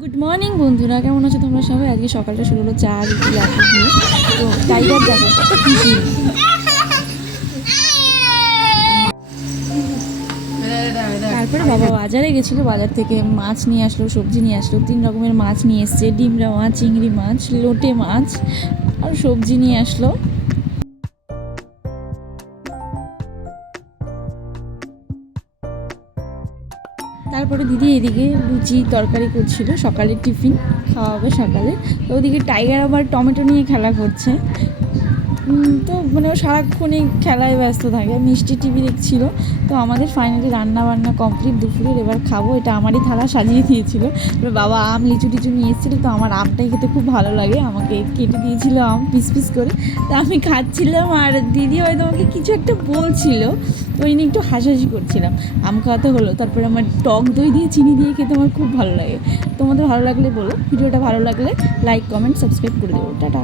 Good morning বন্ধুরা, কেমন আছো তোমরা সবাই? আজকে সকালটা শুরু হলো চা রুটি লাড্ডু দিয়ে। তো টাইগার দেখো কত খুশি। তারপরে বাবা বাজারে গেছিলো, বাজার থেকে মাছ নিয়ে আসলো, সবজি নিয়ে আসলো, 3 রকমের মাছ নিয়ে এসছে, ডিমরা মাছ, চিংড়ি মাছ, লোটে মাছ আর সবজি নিয়ে আসলো। তারপরে দিদি এদিকে লুচি তরকারি করছিল, সকালের টিফিন খাওয়া হবে সকালে। তো ওদিকে টাইগার আবার টমেটো নিয়ে খেলা করছে। তো মানে ও সারাক্ষণই খেলায় ব্যস্ত থাকে, মিষ্টি টিভি দেখছিল। তো আমাদের ফাইনালি রান্না বান্না কমপ্লিট দুপুরের, এবার খাবো। এটা আমারই থালা সাজিয়ে দিয়েছিল। এবার বাবা আম লিচু টিচু নিয়ে এসেছিলো, তো আমার আমটাই খেতে খুব ভালো লাগে, আমাকে কেটে দিয়েছিল আম পিস পিস করে। তো আমি খাচ্ছিলাম আর দিদি হয়তো আমাকে কিছু একটা বলছিল, তো ওই নিয়ে একটু হাসাহাসি করছিলাম। আম খাওয়াতে হলো। তারপরে আমার টক দই দিয়ে চিনি দিয়ে খেতে আমার খুব ভালো লাগে। তোমাদের ভালো লাগলে বলো, ভিডিওটা ভালো লাগলে লাইক কমেন্ট সাবস্ক্রাইব করে দেবো। টাটা।